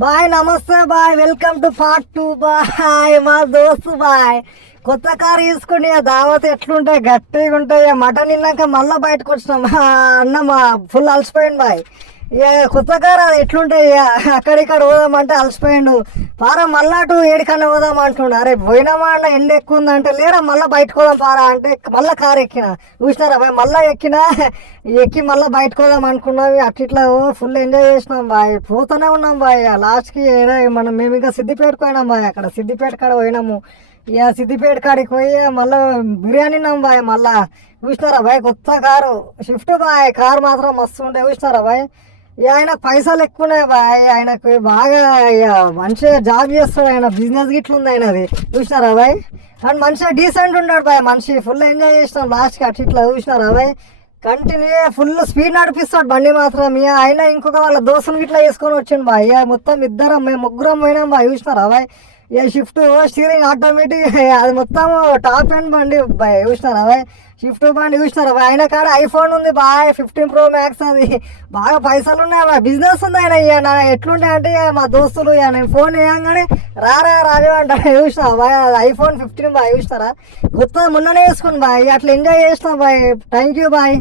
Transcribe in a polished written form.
Bye నమస్తే బాయ్, welcome to part 2 బాయ్. మా దోస్తు బాయ్ కొత్త కారు తీసుకుని దావత్ ఎట్లుంటాయి, గట్టిగా ఉంటాయి. మటన్ తిన్నాక మళ్ళీ బయటకు వచ్చినాం. అన్న మా ఫుల్ అలసిపోయింది బాయ్. ఇక కొత్త కారు అది ఎట్లుంటాయి, అక్కడిక్కడ పోదామంటే అలసిపోయిండు. పారా మళ్ళా అటు ఏడికన్నా పోదాం అంటుండు. అరే పోయినామా అన్న, ఎండ ఎక్కువ ఉందంటే లేరా మళ్ళీ బయటకు పోదాం పారా అంటే మళ్ళీ కారు ఎక్కిన. చూసినారా బాయ్, మళ్ళీ ఎక్కి మళ్ళీ బయటకు పోదాం అనుకున్నాం. అట్లా ఫుల్ ఎంజాయ్ చేసినాం బాయ్. పోతూనే ఉన్నాం బాయ్. లాస్ట్కి మేము ఇంకా సిద్దిపేటకు పోయినాం బాయ్. అక్కడ సిద్దిపేట కాడ పోయినాము. ఇక సిద్దిపేట కాడికి పోయి మళ్ళీ బిర్యానీ తిన్నాం బాయ్. మళ్ళా చూసినారా బాయ్, కొత్త కారు షిఫ్ట్ బాయ్. కారు మాత్రం మస్తు ఉండే. చూసినారా బాయ్, ఆయన పైసలు ఎక్కువనే బాయ్. ఆయనకు బాగా మంచిగా జాబ్ చేస్తాడు. ఆయన బిజినెస్ గిట్ల ఉంది ఆయనది. చూసినారా బాయ్, అండ్ మంచిగా డీసెంట్ ఉన్నాడు బాయ్. మనిషి ఫుల్ ఎంజాయ్ చేసినాం లాస్ట్కి అట్లా. చూసినారా బాయ్, కంటిన్యూ ఫుల్ స్పీడ్ నడిపిస్తాడు బండి మాత్రం. ఆయన ఇంకొక వాళ్ళ దోస్తులు గిట్లా వేసుకొని వచ్చిండు బాయ్. మొత్తం మేము ముగ్గురం పోయినాం బాయ్. చూసినారా బాయ్, షిఫ్ట్ స్టీరింగ్ ఆటోమేటిక్, అది మొత్తం టాప్ అండ్ బండి బాయ్. చూసినారా బాయ్, షిఫ్ట్ బండి. చూసినారా బాయ్, ఆయన కాడ ఐఫోన్ ఉంది బాయ్, 15 Pro Max. అది బాగా పైసలు ఉన్నాయి బాయ్, బిజినెస్ ఉంది ఆయన. ఎట్లుంటాయి అంటే మా దోస్తులు నేను ఫోన్ వేయంగానే రాజు అంటారు. చూసినా బాయ్, ఐఫోన్ 15 బాయ్. చూసినారా, కొత్త మొన్ననే వేసుకుని బాయ్. అట్లా ఎంజాయ్ చేసినాం బాయ్. Thank you bye.